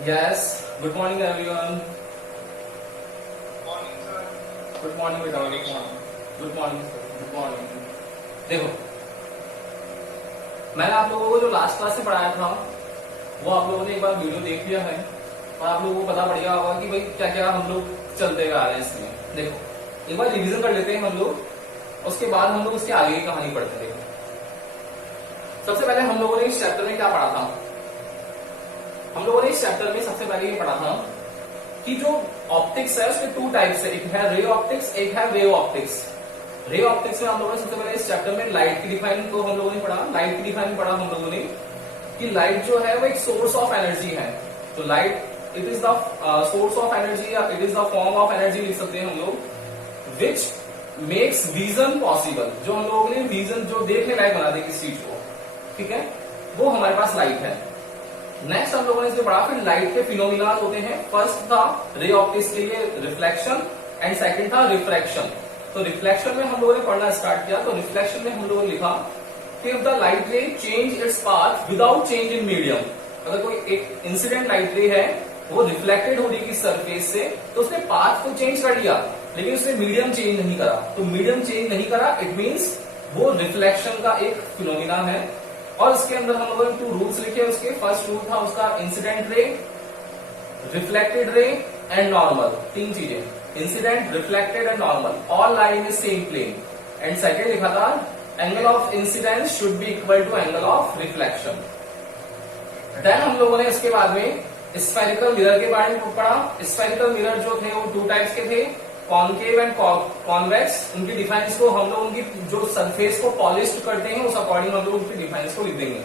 Yes, good morning everyone. Good morning बेटा, good morning, good morning, good morning. देखो, मैंने आप लोगों को जो लास्ट क्लास से पढ़ाया था वो आप लोगों ने एक बार वीडियो देख लिया है और आप लोगों को पता पड़ गया होगा कि भाई क्या क्या हम लोग चलते आ रहे हैं इसमें। देखो, एक बार रिवीजन कर लेते हैं हम लोग, उसके बाद हम लोग उसके आगे की कहानी पढ़ते हैं। सबसे पहले हम लोगों ने इस चैप्टर में क्या पढ़ा था? हम लोगों ने इस चैप्टर में सबसे पहले ये पढ़ा था कि जो ऑप्टिक्स है उसके टू टाइप्स है, एक है रे ऑप्टिक्स, एक है वेव ऑप्टिक्स। रे ऑप्टिक्स में हम लोगों ने सबसे पहले इस चैप्टर में लाइट की डिफाइनिंग को हम लोगों ने पढ़ा। लाइट की डिफाइनिंग पढ़ा हम लोगों ने कि लाइट जो है वो एक सोर्स ऑफ एनर्जी है। तो light it is the source of energy या it is the form of energy लिख सकते हैं हम लोग, विच मेक्स विजन पॉसिबल। जो हम लोगों ने विजन जो देखने लायक बना दे किस चीज को, ठीक है, वो हमारे पास लाइट है। नेक्स्ट हम लोगों ने इसमें पढ़ा फिर लाइट के फिनोमिना होते हैं। फर्स्ट था रे ऑप्टिक्स के लिए रिफ्लेक्शन एंड सेकंड था रिफ्रैक्शन। तो रिफ्लेक्शन में हम लोगों ने पढ़ना स्टार्ट किया। तो रिफ्लेक्शन में हम लोगों ने लिखा कि इफ द लाइट रे change its path without change in medium. अगर कोई एक इंसिडेंट लाइट रे है वो रिफ्लेक्टेड हो रही किसी सरफेस से, तो उसने पाथ को चेंज कर लिया लेकिन उसने मीडियम चेंज नहीं करा। तो मीडियम चेंज नहीं करा इट मीन्स वो रिफ्लेक्शन का एक फिनोमिना है। और इसके अंदर हम लोगों ने 2 रूल्स लिखे। उसके फर्स्ट रूल था उसका incident ray, reflected ray and normal. 3 चीजें, incident, reflected and normal, all lie in the same plane. And second लिखा था angle of incidence should be equal to angle of reflection. Then हम लोगों ने इसके बाद में स्फेरिकल मिरर के बारे में पढ़ा। स्फेरिकल मिरर जो थे वो 2 टाइप्स के थे, कॉनकेव एंड कॉन्वेक्स। उनकी डिफाइंस को हम लोग उनकी जो सरफेस को पॉलिश करते हैं उस अकॉर्डिंग हम लोग उनकी डिफाइंस को लिख देंगे।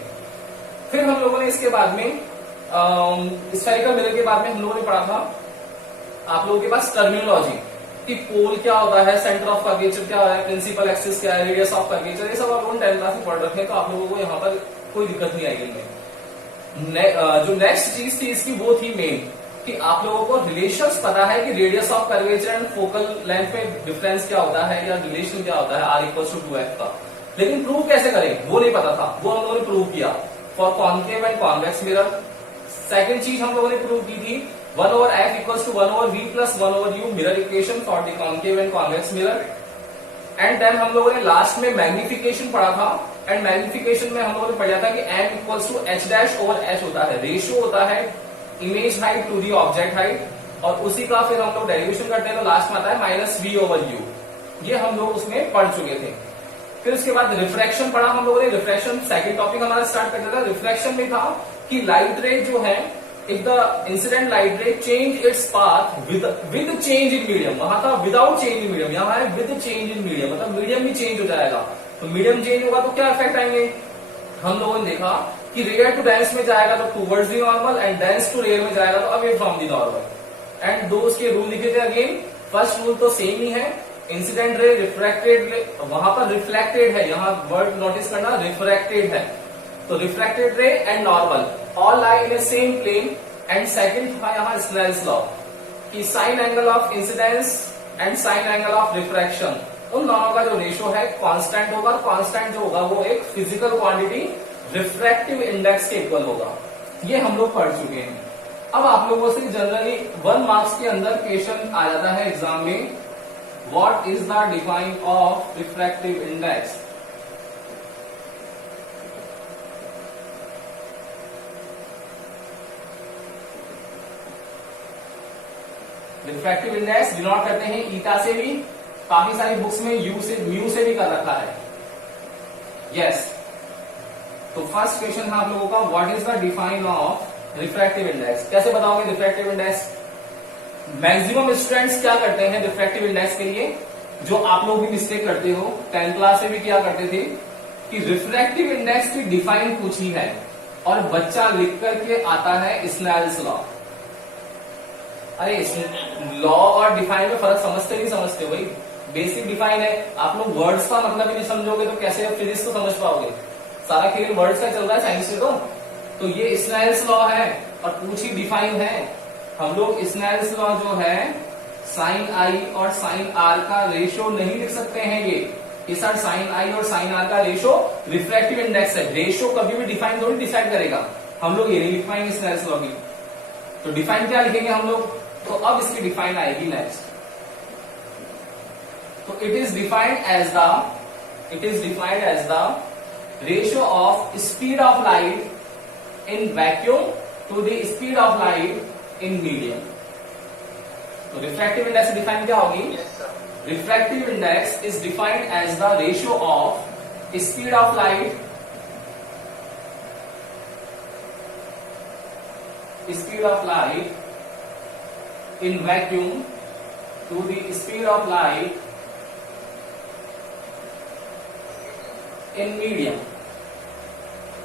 फिर हम लोगों ने इसके बाद में स्फेरिकल मिरर के बाद में हम लोगों ने पढ़ा था आप लोगों के पास टर्मिनोलॉजी कि पोल क्या होता है, सेंटर ऑफ कर्वेचर क्या है, प्रिंसिपल एक्सिस क्या है, रेडियस ऑफ कर्वेचर, ये सब आप लोगों ने 10th क्लास में पढ़ रखे हैं। तो आप लोगों को यहाँ पर कोई दिक्कत नहीं आएगी इनमें। जो नेक्स्ट चीज थी इसकी वो थी मेन कि आप लोगों को रिलेशंस पता है कि radius of curvature and focal length में डिफरेंस क्या होता है या रिलेशन क्या होता है R = 2f का, लेकिन प्रूव कैसे करें वो नहीं पता था। वो हम लोगों ने प्रूव किया for concave and convex mirror. Second चीज हम लोगों ने प्रूव की थी 1/f = 1/v + 1/u mirror equation for the concave and convex mirror. And then हम लोगों ने लास्ट में मैग्निफिकेशन पढ़ा था। एंड मैग्निफिकेशन में हम लोगों ने पढ़ा था कि m = h'/h होता है, रेशियो होता है image height to the object height, और उसी का फिर हम लोग डेरिवेशन करते हैं तो लास्ट में आता है -v/u। ये हम लोग उसमें पढ़ चुके थे। फिर उसके बाद रिफ्रैक्शन पढ़ा हम लोगों ने। रिफ्रैक्शन सेकंड टॉपिक हमारा स्टार्ट करता था। रिफ्रैक्शन में था कि लाइट रे जो है, इफ द इंसिडेंट लाइट रे change its path with change in medium, वहां था विदाउट चेंज इन मीडियम, यहाँ है विद चेंज इन मीडियम, मतलब मीडियम भी चेंज हो जाएगा। तो मीडियम चेंज होगा तो क्या इफेक्ट आएंगे? हम लोगों ने देखा कि रेयर टू डेंस में जाएगा तो towards the normal, and dense to rare में जाएगा तो away from the normal. And 2 उसके रूल लिखे थे अगेन। फर्स्ट रूल तो सेम ही है, इंसिडेंट रे रिफ्रैक्टेड रे, वहां पर रिफ्लेक्टेड है, यहाँ वर्ड नोटिस करना रिफ्रैक्टेड है। तो refracted ray and normal all lie in a same plane. And second था यहाँ स्नेल्स लॉ कि sine angle of incidence and sine angle of refraction, उन दोनों का जो रेशियो है कांस्टेंट होगा। कांस्टेंट जो होगा वो एक फिजिकल क्वांटिटी रिफ्रैक्टिव इंडेक्स के इक्वल होगा। ये हम लोग पढ़ चुके हैं। अब आप लोगों से जनरली 1 मार्क्स के अंदर क्वेश्चन आ जाता है एग्जाम में, what is the define of refractive index. Refractive index denote करते हैं ईटा से भी, काफी सारी बुक्स में यू से म्यू से भी कर रखा है। यस, तो फर्स्ट क्वेश्चन है आप लोगों का, what is the define of refractive index. कैसे बताओगे रिफ्रैक्टिव इंडेक्स? मैक्सिमम स्टूडेंट्स क्या करते हैं रिफ्रैक्टिव इंडेक्स के लिए, जो आप लोग भी मिस्टेक करते हो, 10th क्लास में भी क्या करते थे कि रिफ्रैक्टिव इंडेक्स की डिफाइन पूछी है और बच्चा लिख करके आता है स्नेल्स लॉ। अरे लॉ और डिफाइन में फर्क समझते नहीं समझते हो भाई? बेसिक डिफाइन है, आप लोग वर्ड्स का मतलब ही नहीं समझोगे तो कैसे फिजिक्स को समझ पाओगे? सारा खेल वर्ड्स का चल रहा है साइंस में। तो ये स्नेल्स लॉ है और पूछी डिफाइन है। हम लोग स्नेल्स लॉ जो है साइन आई और साइन आर का रेशियो नहीं लिख सकते हैं। ये सर साइन आई और साइन आर का रेशियो रिफ्रैक्टिव इंडेक्स है। रेशियो कभी भी डिफाइन थोड़ी डिसाइड करेगा, हम लोग ये नहीं लिख पाएंगे स्नेल्स लॉ की। तो डिफाइन क्या लिखेंगे हम लोग, तो अब इसकी डिफाइन आएगी नेक्स्ट। तो it is defined as the ratio of speed of light in vacuum to the speed of light in medium. तो रिफ्रैक्टिव इंडेक्स डिफाइन क्या होगी, refractive index is defined as the ratio of speed of light in vacuum to the speed of light in medium।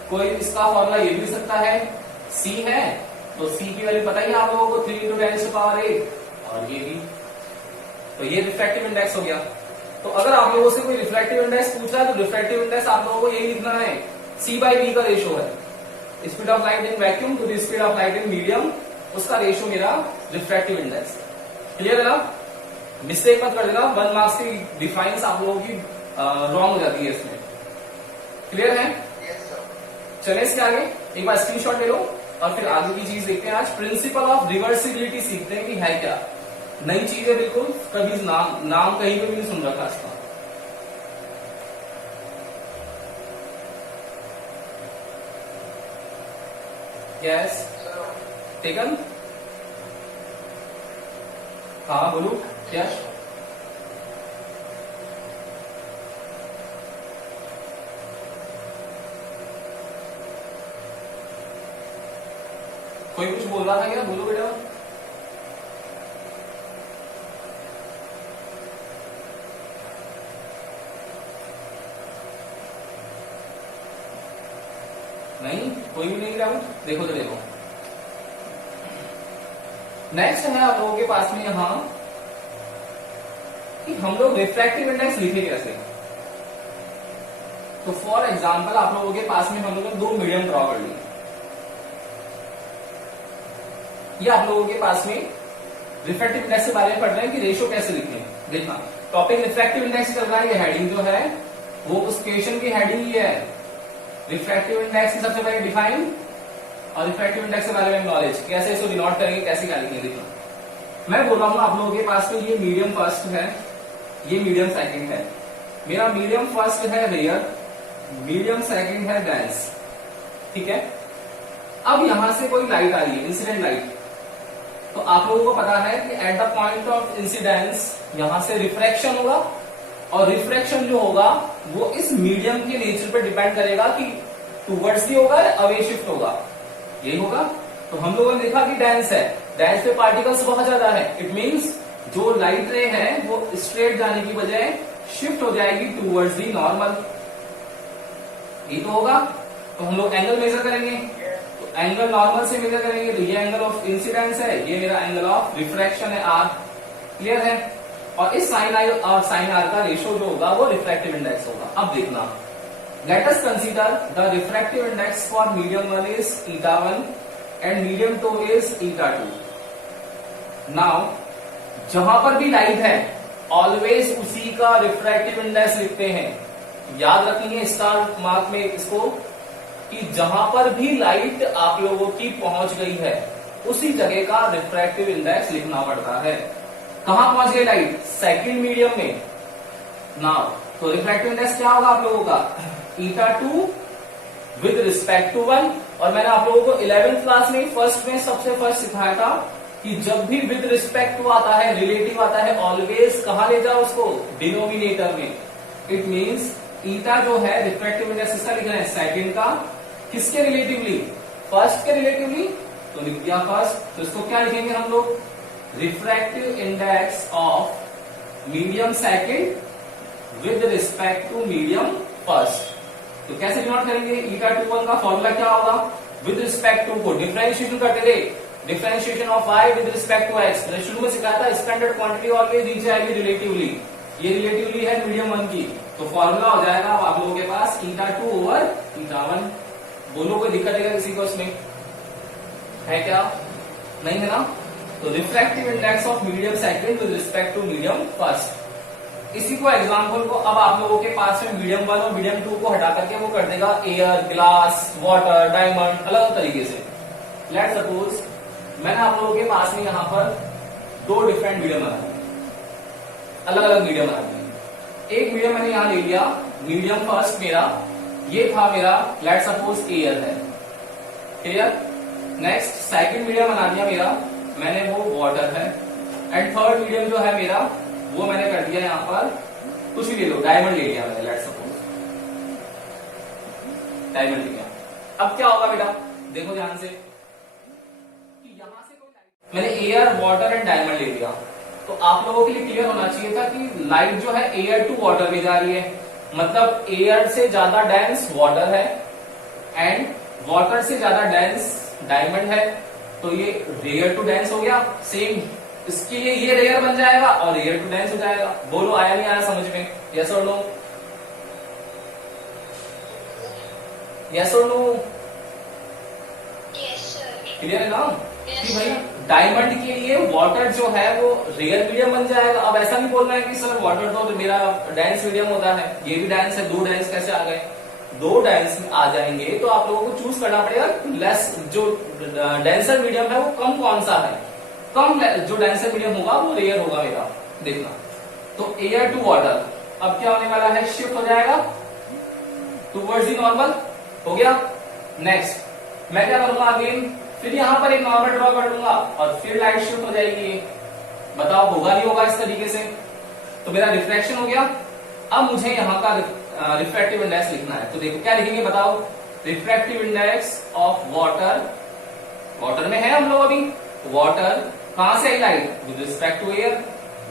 कोई इसका formula ये भी सकता है, C है तो C की वैल्यू पता ही है आप लोगों को 3 × 10⁸, और ये भी, तो ये रिफ्रैक्टिव इंडेक्स हो गया। तो अगर आप लोगों से कोई रिफ्रैक्टिव इंडेक्स पूछ रहा है तो रिफ्रैक्टिव इंडेक्स आप लोगों को यही लिखना है, C/V का रेशियो है, speed of light in vacuum to the speed of light in medium, उसका रेशियो मेरा रिफ्रैक्टिव इंडेक्स। क्लियर है ना, मिस्टेक मत कर देना, 1 मार्क्स की डिफाइंस आप लोगों की रॉन्ग हो जाती है इसमें। क्लियर है, चले इसके आगे एक बार स्क्रीनशॉट ले लो और फिर आगे की चीज देखते हैं। आज प्रिंसिपल ऑफ रिवर्सिबिलिटी सीखते हैं कि है क्या, नई चीज है बिल्कुल, कभी नाम कहीं पे भी नहीं सुन रखा इसका। यस टेकन, हाँ बोलो क्या, कोई कुछ बोल रहा था क्या, बोलो बेटा। नहीं, कोई भी नहीं डाउट, देखो तो देखो। नेक्स्ट है आप लोगों के पास में यहां कि हम लोग रिफ्रैक्टिव इंडेक्स लिखे कैसे। तो फॉर एग्जांपल आप लोगों के पास में हम लोगों ने 2 मीडियम ड्रॉ कर लिए, ये आप लोगों के पास में रिफ्रैक्टिव इंडेक्स के बारे में पढ़ रहे हैं कि रेशियो कैसे लिखें। देखना टॉपिक रिफ्रैक्टिव इंडेक्स चल रहा है, ये हेडिंग जो है वो उस क्वेश्चन की हेडिंग ही है, रिफ्रैक्टिव इंडेक्स की सबसे पहले डिफाइन और रिफ्रैक्टिव इंडेक्स के बारे में नॉलेज, कैसे इसको डिनोट करेंगे, कैसे क्या लिखेंगे। देखो मैं बोल रहा हूं आप लोगों के पास में ये मीडियम फर्स्ट है, ये मीडियम सेकंड है, मेरा मीडियम फर्स्ट है रेयर, मीडियम सेकंड है डेंस, ठीक है। अब यहां से कोई लाइट आ रही है, इंसिडेंट लाइट, तो आप लोगों को पता है कि at the point of incidence यहां से रिफ्रैक्शन होगा, और रिफ्रैक्शन जो होगा वो इस मीडियम के नेचर पे डिपेंड करेगा कि टूवर्ड्स ही होगा या अवे शिफ्ट होगा, यही होगा। तो हम लोगों ने देखा कि डेंस है, डेंस पे पार्टिकल्स बहुत ज्यादा है, इट मींस जो लाइट रे है वो स्ट्रेट जाने की बजाय शिफ्ट हो जाएगी टूवर्ड्स दी नॉर्मल, ये तो होगा। तो हम लोग एंगल मेजर करेंगे, तो एंगल नॉर्मल से मेजर करेंगे, तो ये एंगल ऑफ इंसिडेंस है, ये मेरा एंगल ऑफ रिफ्रैक्शन है आर, क्लियर है। और इस साइन आई और साइन आर का रेशियो जो होगा वो रिफ्रैक्टिव इंडेक्स होगा। अब देखना, let us consider the refractive index for medium 1 is η1 and medium 2 is η2। Now जहां पर भी लाइट है ऑलवेज उसी का रिफ्रैक्टिव इंडेक्स लिखते हैं, याद रखेंगे स्टार मार्क में इसको, कि जहां पर भी लाइट आप लोगों की पहुंच गई है उसी जगह का रिफ्रैक्टिव इंडेक्स लिखना पड़ता है। कहां पहुंच गई लाइट, सेकंड मीडियम में, नाउ तो रिफ्रैक्टिव इंडेक्स क्या होगा आप लोगों का, η2 विद रिस्पेक्ट टू 1। और मैंने आप लोगों को 11th क्लास में फर्स्ट में सबसे फर्स्ट सिखाया था कि जब भी विद रिस्पेक्ट टू आता है, रिलेटिव आता है, ऑलवेज कहां ले जाओ उसको, डिनोमिनेटर में। इट मींस ईटा जो है रिफ्रैक्टिव इंडेक्स इसका लिख रहे हैं सेकंड का, किसके रिलेटिवली, फर्स्ट के रिलेटिवली, तो लिख दिया फर्स्ट। तो इसको क्या लिखेंगे हम लोग, refractive index of medium second with respect to medium first. तो कैसे डिनोट करेंगे, η21 का फॉर्मूला क्या होगा, विद रिस्पेक्ट टू को डिफरेंशिएशन करते थे, differentiation of y with respect to x। मैंने शुरू में सिखाया था स्टैंडर्ड क्वांटिटी ऑलवेज नीचे आएगी रिलेटिवली, ये रिलेटिवली है मीडियम 1 की, तो फॉर्मूला हो जाएगा आप लोगों के पास η2 ओवर η1। बोलो कोई दिक्कत है किसी को इसमें, है क्या, नहीं है ना। तो refractive index of medium second with respect to medium first. इसी को एग्जांपल को अब आप लोगों के पास में मीडियम 1 और मीडियम 2 को हटा करके वो कर देगा एयर, ग्लास, वाटर, डायमंड, अलग तरीके से। लेट्स सपोज मैंने आप लोगों के पास में यहाँ पर दो डिफरेंट मीडियम बना दिए, अलग अलग मीडियम बना दिए। एक मीडियम मैंने यहाँ ले लिया, मीडियम फर्स्ट मेरा ये था, मेरा लेट्स सपोज एयर है, क्लियर। नेक्स्ट सेकंड मीडियम बना दिया मेरा मैंने, वो वाटर है। एंड थर्ड मीडियम जो है मेरा वो मैंने कर दिया यहाँ पर, कुछ भी ले लो, डायमंड ले लिया मैंने, लेट्स सपोज डायमंड ले लिया। अब क्या होगा बेटा, देखो ध्यान से कि यहां से कोई मैंने एयर वाटर एंड डायमंड ले लिया, तो आप लोगों के लिए क्लियर होना चाहिए था कि लाइट जो है एयर टू वाटर में जा रही है, मतलब एयर से ज्यादा डेंस वाटर है एंड वाटर से ज्यादा डेंस डायमंड है, तो ये रेयर टू डेंस हो गया। सेम इसके लिए ये रेयर बन जाएगा और रेयर टू डेंस हो जाएगा। बोलो आया नहीं आया समझ में, यस और नो, यस और नो, क्लियर है ना कि भाई डायमंड के लिए वाटर जो है वो रेयर मीडियम बन जाएगा। अब ऐसा नहीं बोलना है कि सर वाटर तो मेरा डेंस मीडियम होता है, ये भी डेंस है, दो डेंस कैसे आ गए, दो डेंस आ जाएंगे तो आप लोगों को चूज करना पड़ेगा लेस, जो डेंसर मीडियम है वो कम कौन सा है, कम जो डेंसर मीडियम होगा वो रेयर होगा मेरा, देखना। तो एयर टू वाटर अब क्या होने वाला है, शिफ्ट हो जाएगा टूवर्ड्स दी नॉर्मल, हो गया। नेक्स्ट मैं क्या करूंगा अगेन, फिर यहां पर एक नॉर्मल ड्रॉ कर लूंगा और फिर लाइट शिफ्ट हो जाएगी। बताओ होगा नहीं होगा इस तरीके से, तो मेरा रिफ्लेक्शन हो गया। अब मुझे यहाँ का रिफ्रैक्टिव इंडेक्स लिखना है, तो देखो क्या लिखेंगे बताओ, refractive index of water, water में है हम लोग अभी, वाटर कहां से आई light, with respect to air,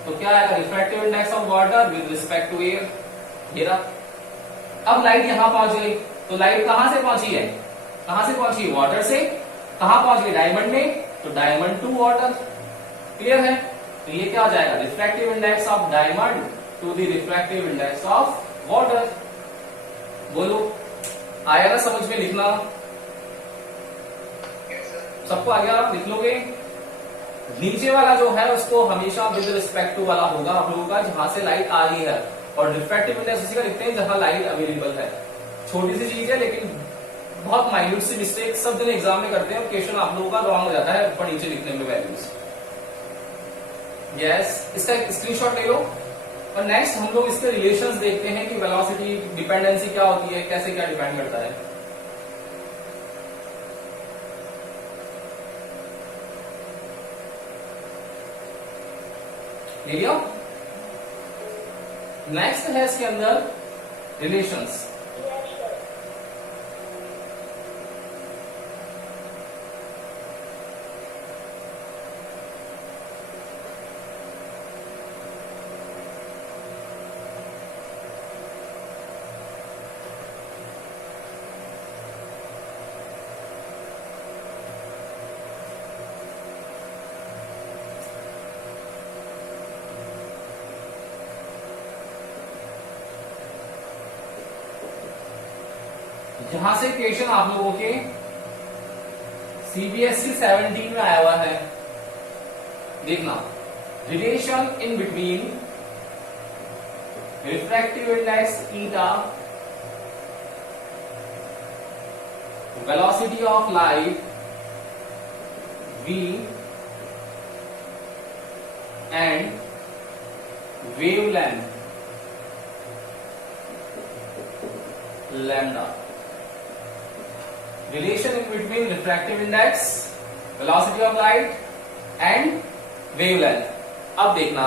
तो क्या आएगा refractive index of water with respect to air, ये रहा। अब लाइट यहां पहुंच गई, तो लाइट कहां से पहुंची है, कहां से पहुंची, वाटर से, कहां पहुंच गई डायमंड में, तो डायमंड टू वाटर, क्लियर है। तो ये क्या हो जाएगा, refractive index of diamond to the refractive index of water. बोलो आया ना समझ में, लिखना सबको आ गया, लिख लोगे। नीचे वाला जो है उसको हमेशा विद रिस्पेक्ट टू वाला होगा आप लोगों का, जहां से लाइट आ रही है, और रिफ्रैक्टिव इंडेक्स उसी का लिखते हैं जहां लाइट अवेलेबल है। छोटी सी चीज है लेकिन बहुत माइन्यूट सी मिस्टेक सब दिन एग्जाम में करते हैं, क्वेश्चन आप लोगों का रॉन्ग हो जाता है ऊपर नीचे लिखने में वैल्यूज। यस, इसका एक स्क्रीनशॉट ले लो। और नेक्स्ट हम लोग इसके रिलेशंस देखते हैं कि वेलोसिटी डिपेंडेंसी क्या होती है, कैसे क्या डिपेंड करता है। ले लिया। नेक्स्ट है इसके अंदर रिलेशंस, जहां से क्वेश्चन आप लोगों के सीबीएसई 17 में आया हुआ है, देखना, relation in between refractive index eta, velocity of light v and wavelength lambda. Relation in between refractive index, velocity of light and wavelength. अब देखना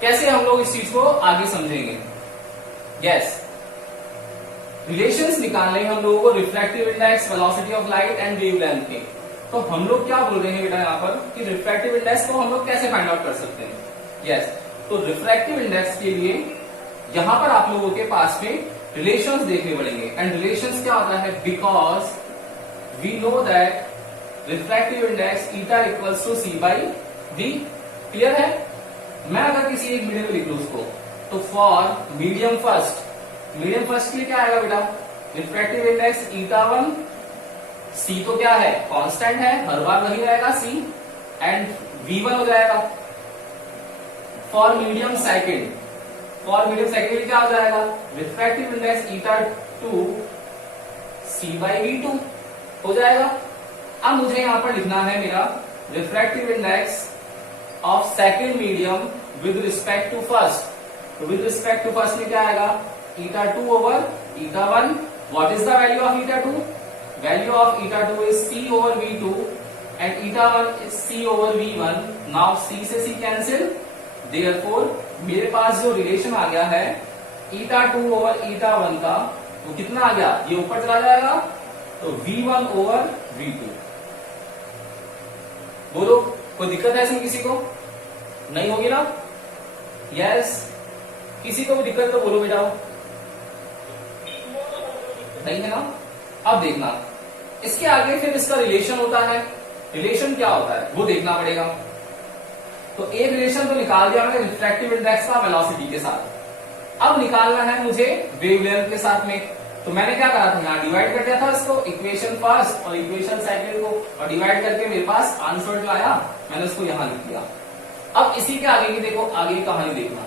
कैसे हम लोग इस चीज को आगे समझेंगे। यस, रिलेशंस निकालने हैं हम लोगों को refractive index, velocity of light and wavelength के। तो हम लोग क्या बोल रहे हैं बेटा यहाँ पर कि रिफ्रैक्टिव इंडेक्स को हम लोग कैसे फाइंड आउट कर सकते हैं। यस, तो रिफ्रैक्टिव इंडेक्स के लिए यहां पर आप लोगों के पास में रिलेशंस देखने पड़ेंगे। एंड रिलेशंस क्या होता है, because we know that refractive index eta equals to c by v. Clear है। मैं अगर किसी एक मीडियम में लिख लू उसको, तो for medium first, medium first के लिए क्या आएगा बेटा, रिफ्रैक्टिव इंडेक्स ईटा 1, सी तो क्या है कांस्टेंट है, हर बार वही रहेगा सी, एंड V1 हो जाएगा। For medium second, for medium second में क्या हो जाएगा, refractive index eta 2 c by V2 हो जाएगा। अब मुझे यहां पर लिखना है मेरा refractive index of second medium with respect to first. तो विद रिस्पेक्ट टू फर्स्ट में क्या आएगा, eta 2 over eta 1। What is the value of eta 2? Value of eta 2 is c over v2 and eta 1 is c over v1। Now c से c cancel, therefore मेरे पास जो relation आ गया है ईटा 2 over eta 1 का, वो कितना आ गया, ये ऊपर चला जाएगा तो v1 ओवर v2। बोलो कोई दिक्कत है इसमें किसी को? नहीं होगी ना? यस, किसी को भी दिक्कत तो बोलो बेटा। नहीं है ना? अब देखना इसके आगे फिर इसका रिलेशन होता है। रिलेशन क्या होता है वो देखना पड़ेगा। तो एक रिलेशन तो निकाल दिया मैंने रिफ्रैक्टिव इंडेक्स का वेलोसिटी के साथ। अब निकालना है मुझे वेवलेंथ के साथ में। तो मैंने क्या करा था, यहाँ डिवाइड कर दिया था इसको, इक्वेशन फर्स्ट और इक्वेशन सेकंड को, और डिवाइड करके मेरे पास आंसर जो आया मैंने उसको यहां लिख दिया। अब इसी के आगे की देखो, आगे की कहानी देखना।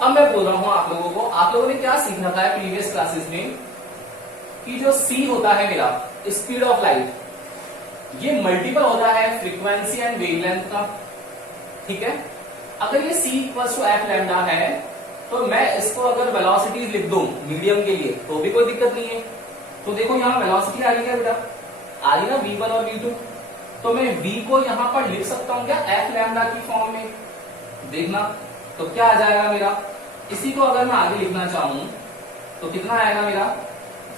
अब मैं बोल रहा हूं आप लोगों को, आप लोगों ने क्या सीखा था प्रीवियस क्लासेस में कि जो c होता है मेरा स्पीड ऑफ लाइट, ये मल्टीपल होता है फ्रीक्वेंसी एंड वेवलेंथ का। ठीक है, अगर ये c equal to F lambda है तो मैं इसको अगर वेलोसिटीज लिख दूं मीडियम के लिए तो भी कोई दिक्कत नहीं है। तो देखो यहाँ वेलोसिटी आ रही है बेटा, आ रही ना v1 और v2, तो मैं v को यहां पर लिख सकता हूं क्या एफ लैम्डा की फॉर्म में। देखना तो क्या आ जाएगा मेरा, इसी को अगर मैं आगे लिखना चाहूं तो कितना आएगा मेरा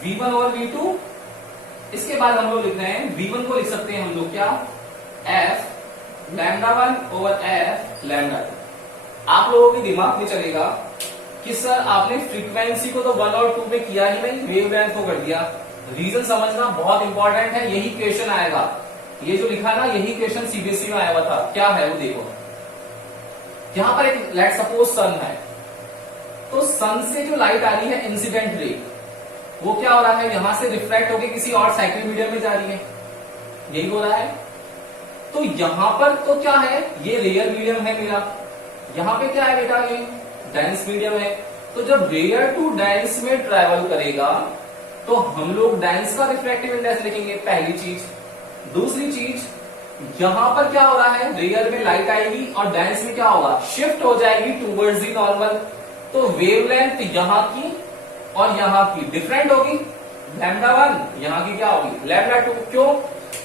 v1 और v2। इसके बाद हम लोग लिख रहे हैं v1 को लिख सकते हैं हम लोग क्या, f lambda 1 over f lambda 2। आप लोगों के दिमाग में चलेगा कि सर आपने फ्रीक्वेंसी को तो 1 और 2 में किया ही नहीं, वेवलेंथ को कर दिया। रीजन समझना बहुत इंपॉर्टेंट है, यही क्वेश्चन आएगा। ये जो लिखा ना यही क्वेश्चन सीबीएसई में आया हुआ था। क्या है वो देखो, यहां पर एक लेट सपोज सन है, तो सन से जो लाइट आ रही है इंसिडेंट रे, वो क्या हो रहा है, यहां से रिफ्लेक्ट होकर किसी और साइक्लिक मीडियम में जा रही है, यही हो रहा है। तो यहां पर तो क्या है, ये रेयर मीडियम है मेरा, यहां पे क्या है बेटा, ये डेंस मीडियम है। तो जब रेयर टू डेंस में ट्रेवल करेगा तो हम लोग डेंस का रिफ्रैक्टिव इंडेक्स लिखेंगे, पहली चीज। दूसरी चीज, यहां पर क्या हो रहा है, रेयर में लाइट आएगी और डेंस में क्या होगा, शिफ्ट हो जाएगी टूवर्ड्स दी नॉर्मल। तो वेवलेंथ यहां की और यहां की डिफरेंट होगी, लैम्डा 1 यहां की क्या होगी लैम्डा 2। क्यों?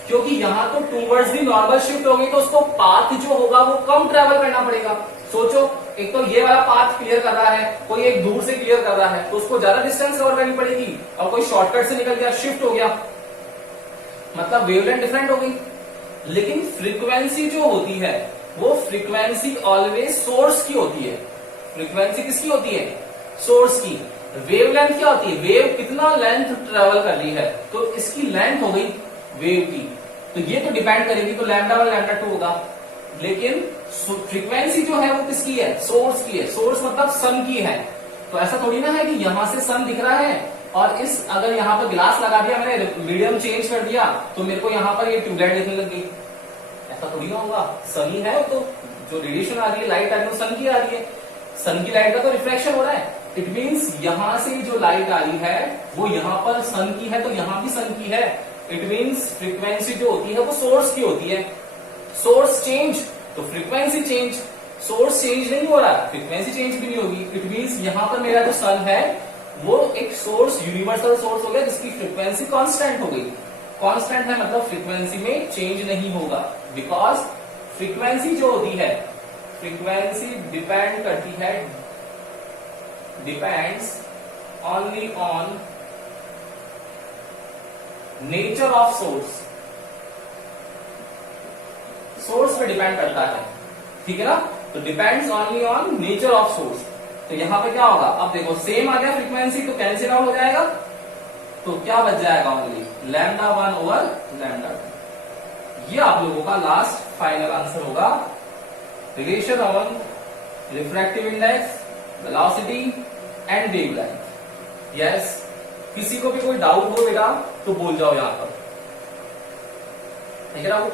क्योंकि यहां तो टूवर्ड्स दी नॉर्मल शिफ्ट होगी, तो उसको पाथ जो होगा वो कम ट्रेवल करना पड़ेगा। सोचो, एक तो ये वाला पाथ क्लियर कर रहा है, कोई एक दूर से क्लियर कर रहा है, तो उसको ज्यादा डिस्टेंस कवर करनी पड़ेगी, और कोई शॉर्टकट से निकल गया, शिफ्ट हो गया, मतलब वेवलेंथ डिफरेंट हो गई। लेकिन फ्रीक्वेंसी जो होती है वो फ्रीक्वेंसी ऑलवेज सोर्स की होती है। फ्रीक्वेंसी किसकी होती है, सोर्स की। वेवलेंथ क्या होती है, वेव कितना लेंथ ट्रेवल कर रही है, तो इसकी लेंथ हो गई वेव की, तो ये तो डिपेंड करेगी, तो लैम्डा 1 लैम्डा 2 होगा। लेकिन फ्रीक्वेंसी जो है वो किसकी है, सोर्स की है। सोर्स मतलब सन की है। तो ऐसा थोड़ी ना है कि यहां से सन दिख रहा है और इस अगर यहां पर ग्लास लगा दिया, मैंने मीडियम चेंज कर दिया तो मेरे को यहां पर ये ट्यूबलाइट दिखने लग गई, ऐसा थोड़ी ना होगा। सन ही है, तो जो रेडिएशन आ रही है, लाइट आ रही है, सन की आ रही है, सन की लाइट का तो रिफ्लेक्शन हो रहा है। इट मीन्स यहां से जो लाइट आ रही है वो यहां पर सन की है, तो यहां भी सन की है। इट मीन्स फ्रीक्वेंसी जो होती है वो सोर्स की होती है। सोर्स चेंज तो फ्रीक्वेंसी चेंज, सोर्स चेंज नहीं हो रहा, फ्रीक्वेंसी चेंज भी नहीं होगी। इट मीन्स यहां पर मेरा जो सन है वो एक सोर्स, यूनिवर्सल सोर्स हो गया, जिसकी फ्रीक्वेंसी कांस्टेंट हो गई। कांस्टेंट है मतलब फ्रीक्वेंसी में चेंज नहीं होगा, बिकॉज फ्रीक्वेंसी जो होती है, फ्रीक्वेंसी डिपेंड करती है, depends only on nature of source. Source पे डिपेंड करता है, ठीक है ना। तो depends only on nature of source. तो यहां पे क्या होगा, अब देखो सेम आ गया फ्रीक्वेंसी, तो कैंसिल आउट हो जाएगा, तो क्या बच जाएगा ओनली लैम्डा 1 ओवर लैम्डा 2। ये आप लोगों का लास्ट फाइनल आंसर होगा, relation on refractive index, velocity and wavelength. Yes, किसी को भी कोई डाउट हो बेटा तो बोल जाओ यहां पर, ठीक है डाउट,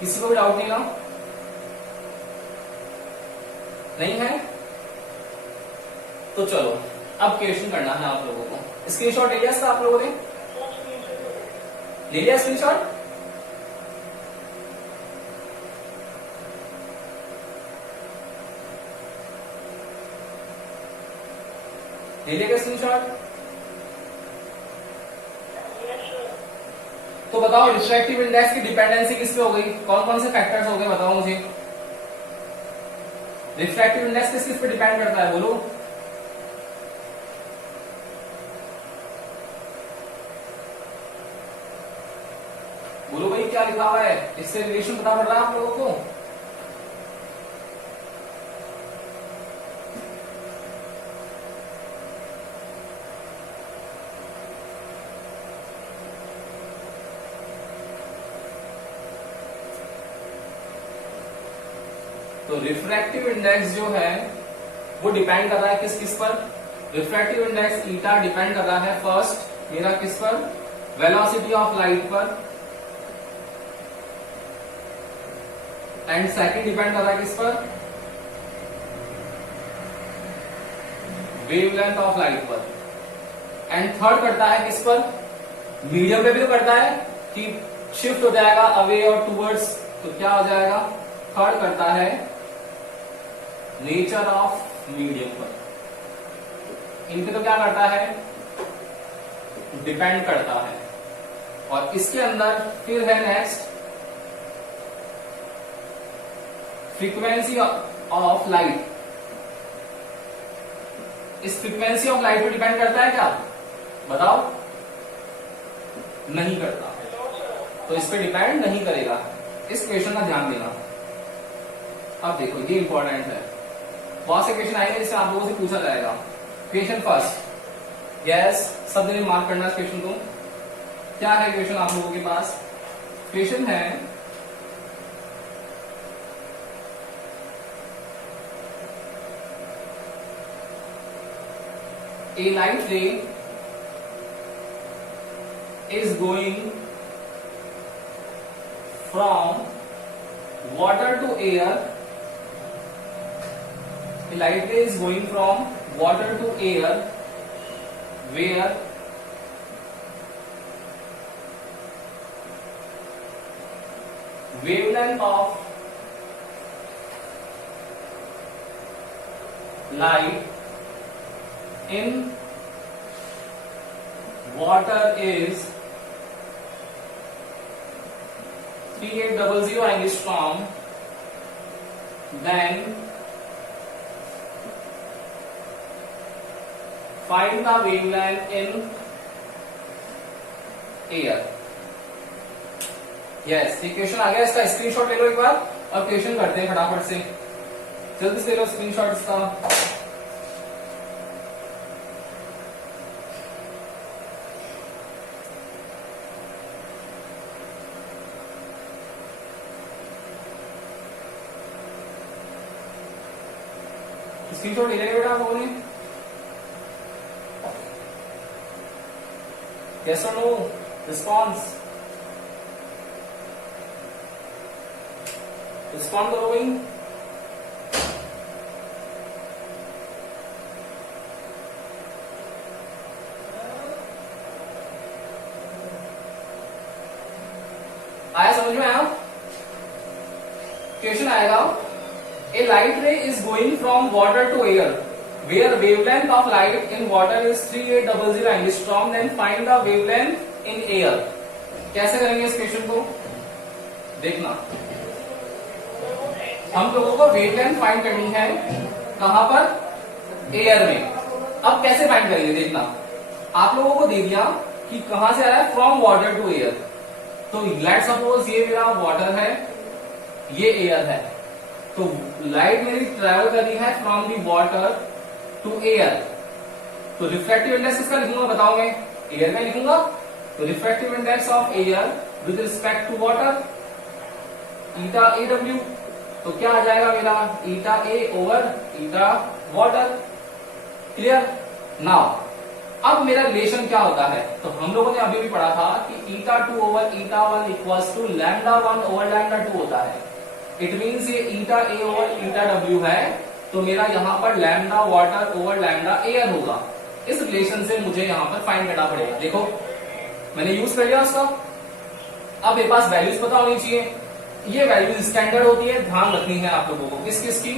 किसी को भी डाउट नहीं ना, नहीं है तो चलो अब क्वेश्चन करना है आप लोगों को। स्क्रीनशॉट ले लिया इसका आप लोगों ने, ले लिया स्क्रीनशॉट? ले लिया क्या स्क्रीनशॉट? तो बताओ रिफ्रैक्टिव इंडेक्स की डिपेंडेंसी किस पे हो गई? कौन कौन से फैक्टर्स हो गए बताओ मुझे। रिफ्रैक्टिव इंडेक्स किस किस पे डिपेंड करता है बोलो? बोलो भाई क्या लिखा हुआ है? इससे रिलेशन पता पड़ रहा है आप लोगों को? तो रिफ्रैक्टिव इंडेक्स जो है वो डिपेंड कर रहा है किस किस पर? रिफ्रैक्टिव इंडेक्स ईटा डिपेंड कर रहा है फर्स्ट मेरा किस पर? वेलोसिटी ऑफ लाइट पर। एंड सेकंड डिपेंड कर रहा है किस पर? वेवलेंथ ऑफ लाइट पर। एंड थर्ड करता है किस पर? मीडियम पे भी तो करता है कि शिफ्ट हो जाएगा अवे और टूवर्ड्स, तो क्या हो जाएगा? थर्ड करता है नेचर ऑफ मीडियम पर। इनपे तो क्या करता है? डिपेंड करता है। और इसके अंदर फिर है नेक्स्ट फ्रीक्वेंसी ऑफ लाइट। इस फ्रीक्वेंसी ऑफ लाइट पे डिपेंड करता है क्या? बताओ। नहीं करता, तो इस पे डिपेंड नहीं करेगा। इस क्वेश्चन का ध्यान देना। अब देखो ये इंपॉर्टेंट है, बहुत से क्वेश्चन आएंगे जिससे आप लोगों से पूछा जाएगा। क्वेश्चन फर्स्ट, यस सब ने मार्क करना है क्वेश्चन को। क्या है क्वेश्चन आप लोगों के पास? क्वेश्चन है a light ray is going from water to air. A light ray is going from water to air where wavelength of light in water is 3800 angstrom, then find the wavelength in air. Yes, ये question आ गया। इसका screenshot ले लो एक बार और question करते हैं फटाफट से। जल्दी से ले लो स्क्रीनशॉट इसका। स्क्रीनशॉट ले लेंगे बेटा आप लोगों ने? Yes or no? Response. Respond करो भाई। आया समझ में? आया? क्वेश्चन आएगा, a light ray is going from water to air where wavelength of light in water is 3800 angstrom, then find the wavelength in air. कैसे करेंगे इस क्वेश्चन को? देखना, हम लोगों को वेवलेंथ फाइंड करनी है कहां पर? एयर में। अब कैसे फाइंड करेंगे देखना, आप लोगों को दे दिया कि कहां से आ रहा है? From water to air. तो लेट्स सपोज ये मेरा वाटर है, ये एयर है, तो लाइट मेरी ट्रेवल कर रही है from the water to air. तो रिफ्रैक्टिव इंडेक्स किसका लिखूंगा बताओ? मैं एयर में लिखूंगा। तो refractive index of air with respect to water eta A W. तो क्या आ जाएगा मेरा? Eta A over eta water. Clear? Now अब मेरा रिलेशन क्या होता है? तो हम लोगों ने अभी भी पढ़ा था कि eta two over eta one equals to lambda one over lambda two होता है। इट मीन्स ये ईटा ए ओवर ईटा डब्ल्यू है, तो मेरा यहाँ पर lambda water over lambda air होगा। इस रिलेशन से मुझे यहाँ पर फाइंड करना पड़ेगा। देखो मैंने यूज कर लिया उसका। अब मेरे पास वैल्यूज पता होनी चाहिए। ये वैल्यूज स्टैंडर्ड होती है, ध्यान रखनी है आप लोगों को। किस किस की?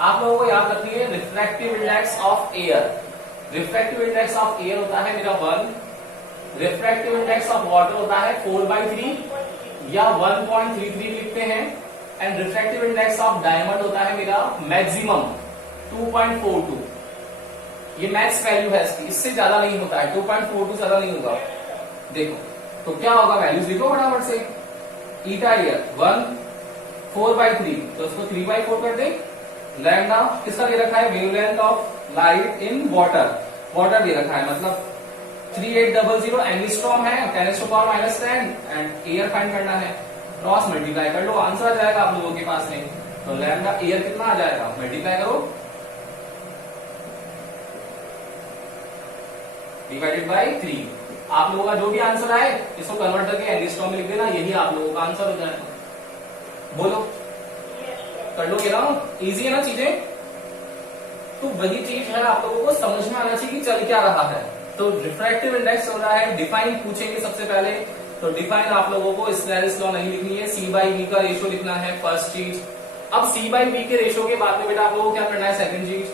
आप लोगों को याद रखनी है refractive index of air. Refractive index of air होता है मेरा 1, रिफ्रैक्टिव इंडेक्स ऑफ वाटर होता है 4/3 या 1.33 लिखते हैं, and refractive index of diamond होता है मेरा मैक्सिमम 2.42। ये मैक्स वैल्यू है इसकी, इससे ज्यादा नहीं होता है, 2.42 ज्यादा नहीं होगा। देखो तो क्या होगा, वैल्यूज लिखो फटाफट से। ईटा एयर 1 4/3, तो इसको 3/4 कर दे। लैम्डा किसका दे रखा है, wavelength of light in water, water दे रखा है, मतलब 3800 एंगस्ट्रॉम है, 10⁻⁻10 एंड एयर फाइंड करना है। क्रॉस मल्टीप्लाई कर लो, आंसर आ जाएगा आप लोगों के पास में। तो लैम्डा एयर कितना आ जाएगा, मल्टीप्लाई करो, डिवाइडेड बाई 3। आप लोगों का जो भी आंसर आए इसको कन्वर्ट करके एंगस्ट्रॉम में लिख देना, यही आप लोगों का आंसर हो जाएगा। बोलो कर लोगे ना, इजी है ना चीजें। तो वही चीज है, आप लोगों को समझ में आना चाहिए कि चल क्या रहा है। तो रिफ्रैक्टिव इंडेक्स हो रहा है, डिफाइन पूछेंगे सबसे पहले, तो डिफाइन आप लोगों को स्क्लेरिस लॉ नहीं लिखनी है, C/V का रेशियो लिखना है फर्स्ट चीज। अब C/V के रेशियो के बाद में बेटा आप लोगों को क्या करना है, सेकंड चीज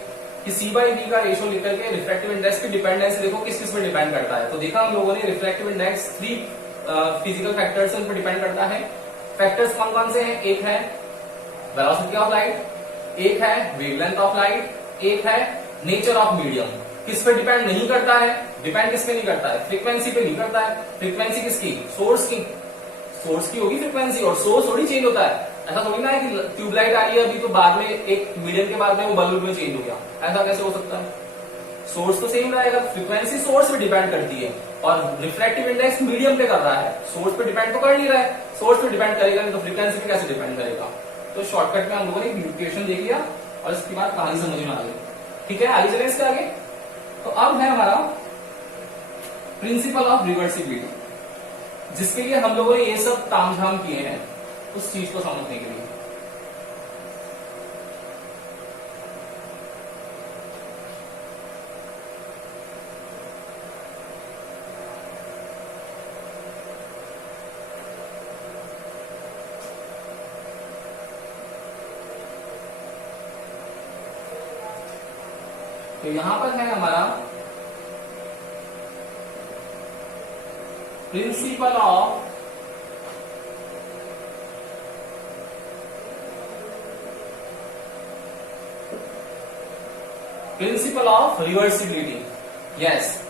कि C/V का रेशियो लिख करके रिफ्रैक्टिव इंडेक्स की डिपेंडेंस देखो किस किस पर डिपेंड करता है। तो देखा हम लोगों ने रिफ्रैक्टिव इंडेक्स 3 फिजिकल फैक्टर्स पर डिपेंड करता है। फैक्टर्स कौन कौन से हैं, एक है वेलोसिटी ऑफ लाइट, एक है वेवलेंथ ऑफ लाइट, एक है नेचर ऑफ मीडियम। किस पे डिपेंड नहीं करता है, डिपेंड किस पे नहीं करता है, फ्रीक्वेंसी पे नहीं करता है। फ्रीक्वेंसी किसकी, सोर्स की, सोर्स की होगी फ्रीक्वेंसी, और सोर्स थोड़ी चेंज होता है। ऐसा थोड़ी ना है कि ट्यूबलाइट आ रही है अभी तो बाद में एक मीडियम के बाद में वो बल्ब में चेंज हो गया, ऐसा कैसे हो सकता है। सोर्स तो सेम रहेगा, फ्रीक्वेंसी सोर्स पे डिपेंड करती है, और रिफ्रैक्टिव इंडेक्स मीडियम पे कर रहा है, सोर्स पे डिपेंड तो कर नहीं रहा है। सोर्स पे डिपेंड करेगा नहीं तो फ्रीक्वेंसी पे कैसे डिपेंड करेगा। तो शॉर्टकट में हम लोगों ने इक्वेशन देख लिया और इसके बाद कहानी समझ में आ गई। ठीक है, आगे चले इसके आगे। तो अब है हमारा प्रिंसिपल ऑफ रिवर्सिबिलिटी, जिसके लिए हम लोगों ने ये सब तामझाम किए हैं उस चीज को समझने के लिए। तो यहां पर है हमारा principal of reversibility. Yes,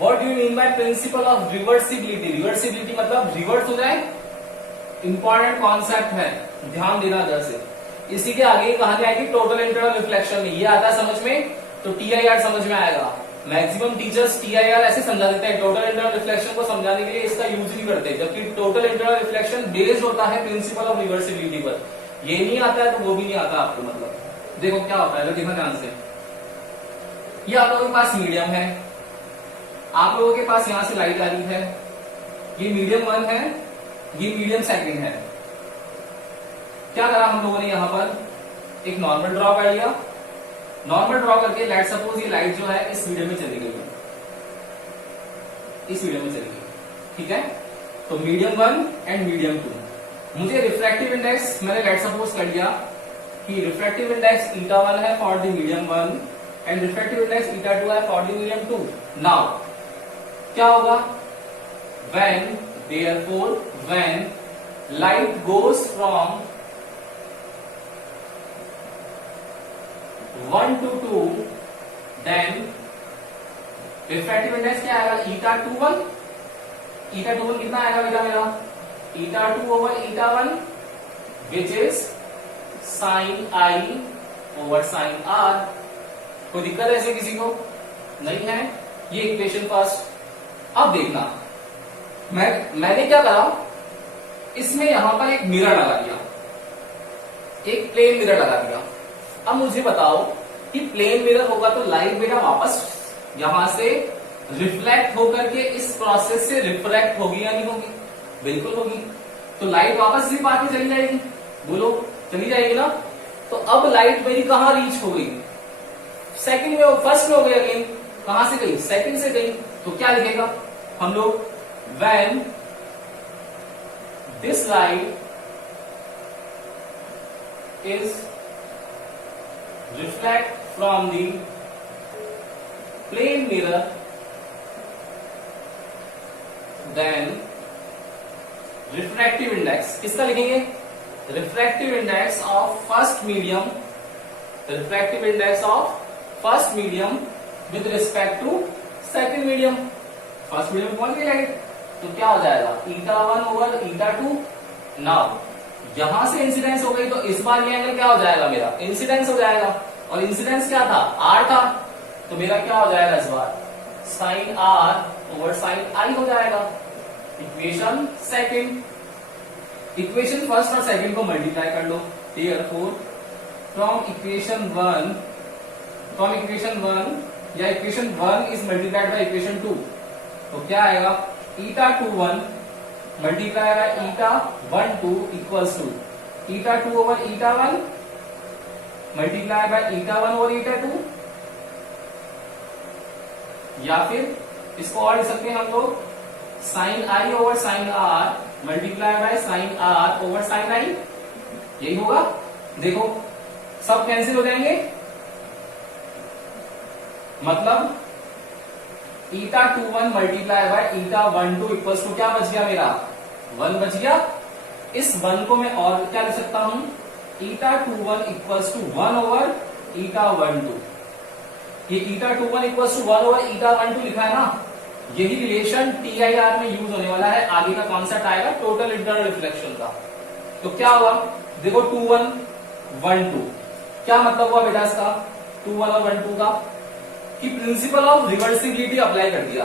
what do you mean by principle of reversibility? Reversibility मतलब रिवर्स हो जाए, इंपॉर्टेंट कॉन्सेप्ट है, ध्यान देना इधर से। इसी के आगे कहानी आएगी टोटल इंटरनल रिफ्लेक्शन में, ये आता है समझ में तो TIR समझ में आएगा। मैक्सिमम टीचर्स TIR ऐसे समझा देते हैं, टोटल इंटरनल रिफ्लेक्शन को समझाने के लिए इसका यूज नहीं करते, जबकि टोटल इंटरनल रिफ्लेक्शन बेस्ड होता है प्रिंसिपल ऑफ रिवर्सिबिलिटी पर। ये नहीं आता है तो वो भी नहीं आता आपको। मतलब देखो क्या होता है, देखना ध्यान से। ये आप लोगों के पास मीडियम है, आप लोगों के पास यहां से लाइट आ रही है, ये मीडियम 1 है, ये मीडियम 2 है। क्या करा हम लोगों ने, यहां पर एक नॉर्मल ड्रॉ कर लिया। नॉर्मल ड्रॉ करके लेट सपोज ये लाइट जो है इस मीडियम में चली गई है, इस मीडियम में चली गई, ठीक है। तो मीडियम 1 एंड मीडियम 2। मुझे रिफ्रैक्टिव इंडेक्स मैंने लेट सपोज कर लिया कि रिफ्रैक्टिव इंडेक्स 𝜂1 है for the medium 1 and refractive index 𝜂2 है फॉर द मीडियम 2। नाउ क्या होगा, when light goes from 1 to 2, then refractive index क्या आएगा, 𝜂21। 𝜂21 कितना आएगा बेटा मेरा, 𝜂2/𝜂1 which is sin I/sin R। कोई दिक्कत है ऐसे किसी को, नहीं है। ये इक्वेशन फर्स्ट। अब देखना मैंने क्या करा, इसमें यहां पर एक मिरर लगा दिया, एक प्लेन मिरर लगा दिया। अब मुझे बताओ कि प्लेन मिरर होगा तो लाइट बेटा वापस यहां से रिफ्लेक्ट होकर के इस प्रोसेस से रिफ्रैक्ट होगी या नहीं होगी, बिल्कुल होगी। तो लाइट वापस इसी पाथ में चली जाएगी, बोलो चली जाएगी ना। तो अब लाइट मेरी कहां रीच हो गई, सेकंड में, फर्स्ट में हो गई, अगेन कहां से गई, सेकंड से गई। तो क्या लिखेगा हम लोग, when this light is reflect from the plane mirror, then refractive index किसका लिखेंगे? Refractive index of first medium, refractive index of first medium with respect to second medium. First medium पहुंच गई लाइट, तो क्या हो जाएगा? 𝜃1 ओवर 𝜃2। नाउ यहां से इंसिडेंस हो गई, तो इस बार ये एंगल क्या हो जाएगा? मेरा इंसिडेंस हो जाएगा, और इंसिडेंस क्या था? R था, तो मेरा क्या हो जाएगा इस बार? Sine R over sine I हो जाएगा। इक्वेशन सेकंड, इक्वेशन फर्स्ट और सेकंड को मल्टीप्लाई कर लो। देयरफॉर फ्रॉम इक्वेशन 1 या equation 1 is multiplied by equation 2, तो क्या आएगा? 𝜃21 multiply by 𝜃12 equals to 𝜃2 over 𝜃1 multiply by 𝜃1 over 𝜃2, या फिर इसको और लिख सकते हैं हम लोग sine I over sine R multiply by sine R over sine I। यही होगा। देखो सब कैंसिल हो जाएंगे, मतलब 𝜃21 मल्टीप्लाई बाय 𝜃12 इक्वल्स टू क्या बच गया? मेरा 1 बच गया। इस 1 को मैं और क्या लिख सकता हूं? 𝜃21 इक्वल्स टू 1 ओवर 𝜃12। ये 𝜃21 इक्वल्स टू 1 ओवर 𝜃12 लिखा है ना, यही रिलेशन TIR में यूज होने वाला है। आगे का कॉन्सेप्ट आएगा टोटल इंटरनल रिफ्लेक्शन का। तो क्या हुआ? देखो 21 12 क्या मतलब हुआ बेटा इसका? 21 और 12 का कि प्रिंसिपल ऑफ रिवर्सिबिलिटी अप्लाई कर दिया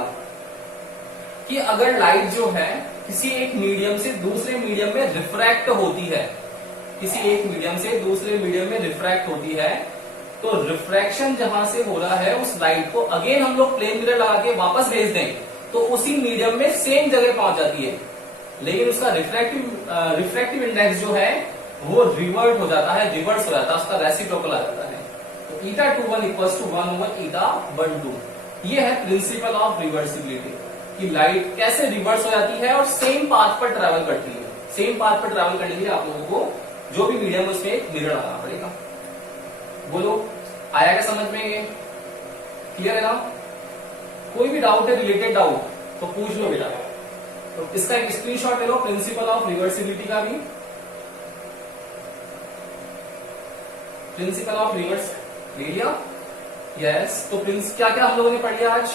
कि अगर लाइट जो है किसी एक मीडियम से दूसरे मीडियम में रिफ्रैक्ट होती है, किसी एक मीडियम से दूसरे मीडियम में रिफ्रैक्ट होती है, तो रिफ्रैक्शन जहां से हो रहा है उस लाइट को अगेन हम लोग प्लेन मिरर लगा के वापस भेज दें तो उसी मीडियम में सेम जगह पहुंच जाती है, लेकिन उसका रिफ्रैक्टिव इंडेक्स जो है वो रिवर्ट हो जाता है, रिवर्स हो जाता है, उसका रेसिप्रोकल आ जाता है। तो 𝜃21 इक्वल्स टू 1 ओवर 𝜃12। ये है प्रिंसिपल ऑफ रिवर्सिबिलिटी कि लाइट कैसे रिवर्स हो जाती है और सेम पाथ पर ट्रेवल करती है। सेम पाथ पर ट्रेवल करने के लिए आप लोगों को जो भी मीडियम उसमें एक मिरर लगाना पड़ेगा। बोलो आया क्या समझ में? ये क्लियर है ना? कोई भी डाउट है, रिलेटेड डाउट, तो पूछ लो बेटा। तो इसका एक स्क्रीनशॉट ले लो प्रिंसिपल ऑफ रिवर्सिबिलिटी का भी। प्रिंसिपल ऑफ रिवर्स ले लिया? यस। तो क्या क्या हम लोगों ने पढ़ लिया आज?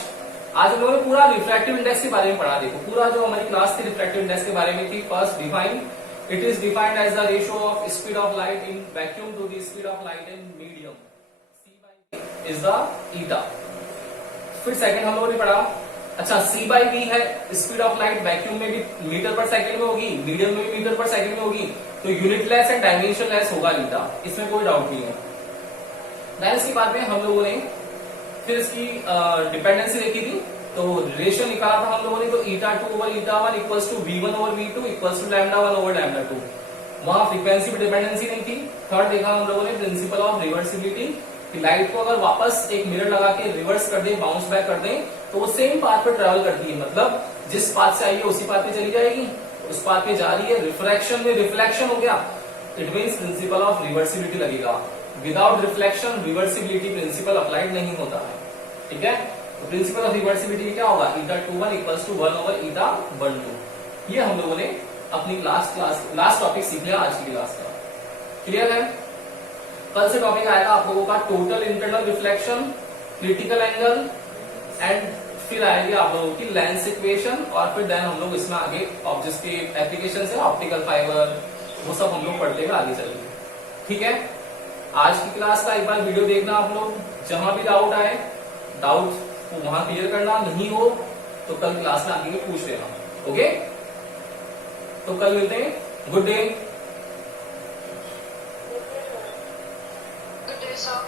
आज हम लोगों ने पूरा रिफ्रैक्टिव इंडेक्स के बारे में पढ़ा। देखो पूरा जो हमारी क्लास थी रिफ्रैक्टिव इंडेक्स के बारे में थी। First define, it is defined as the ratio of speed of light in vacuum to the speed of light in medium, C/V is the eta. फिर सेकंड हम लोगों ने पढ़ा, अच्छा C/V है स्पीड ऑफ लाइट, वैक्यूम में भी metre पर सेकंड में होगी, मीडियम में भी मीटर पर सेकंड में होगी, तो यूनिटलेस एंड डायमेंशनलेस होगा ईटा, इसमें कोई डाउट नहीं है। देन इसके बाद में हम लोगों ने फिर इसकी डिपेंडेंसी देखी थी, तो रिलेशन निकाला था हम लोगों ने, तो 𝜃2 over 𝜃1 equals to V1 over V2 equals to λ1 over λ2। वहां फ्रीक्वेंसी पे डिपेंडेंसी नहीं थी। थर्ड देखा हम लोगों ने प्रिंसिपल ऑफ रिवर्सिबिलिटी कि लाइट को अगर वापस एक मिरर लगा के रिवर्स कर दे, बाउंस बैक कर दे, तो वो सेम पाथ पर ट्रेवल करती है, मतलब जिस पाथ से आई है उसी पाथ पे चली जाएगी, उस पाथ पे जा रही है। रिफ्रैक्शन में रिफ्लेक्शन हो गया, it means principle of reversibility लगेगा। Without reflection reversibility principle applied नहीं होता है। ठीक है, तो प्रिंसिपल ऑफ रिवर्सिबिलिटी क्या होगा? 𝜃21 इक्वल्स टू 1 ओवर 𝜃12। ये हम लोगों ने अपनी लास्ट टॉपिक सीख लिया आज की क्लास का। क्लियर है? कल से टॉपिक आएगा आप लोगों का total internal reflection, critical angle and फिर आएगी आप लोगों की लेंस इक्वेशन, और फिर देन हम लोग इसमें आगे ऑब्जेक्ट्स के एप्लीकेशन है, ऑप्टिकल फाइबर, वो सब हम लोग पढ़ते हुए आगे चलेंगे। ठीक है, आज की क्लास का एक बार वीडियो देखना आप लोग, जहां भी डाउट आए, डाउट को वहां क्लियर करना, नहीं हो तो कल क्लास में आगे पूछ लेना। ओके, तो कल मिलते हैं। Good day. Good day, sir.